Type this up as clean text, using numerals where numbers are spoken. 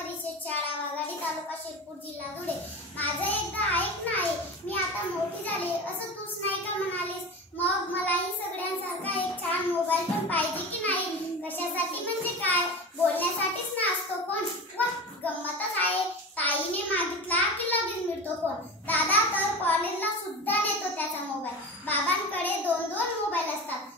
परिषद शाळा वाघाडी तालुका शिरपूर जिल्हा धुळे। माझं एकदा ऐक ना आहे, मी आता मोठी झाले असं तूच नाही का म्हणालीस? मग मलाही सगळ्यांसारखा एक छान मोबाईल पण पाहिजे की नाही? कशासाठी म्हणजे काय? बोलण्यासाठीच ना असतो फोन? वाह, गंमतच आहे। ताईने मागितला की लगेच मिळतो फोन। दादा तर कॉलेजला सुद्धा नेतो त्याचा मोबाईल। बाबांकडे दोन मोबाईल असतात,